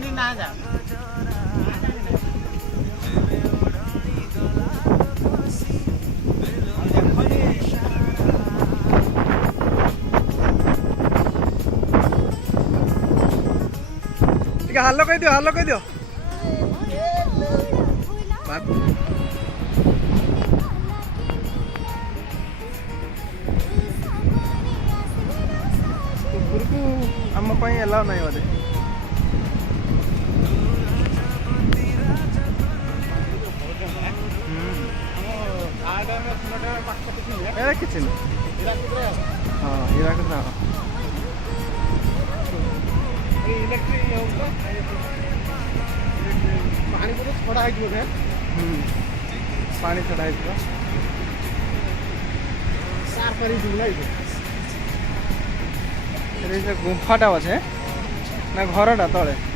नहीं ना जा हालो कह दियो हालो कह दियो कुकुर को आम एलाव नहीं बोधे किसी हाँ हीराकुद ना पानी को छोड़ा है पानी छड़ा सार करी दूला गुंफाटा अच्छे ना घरटा तले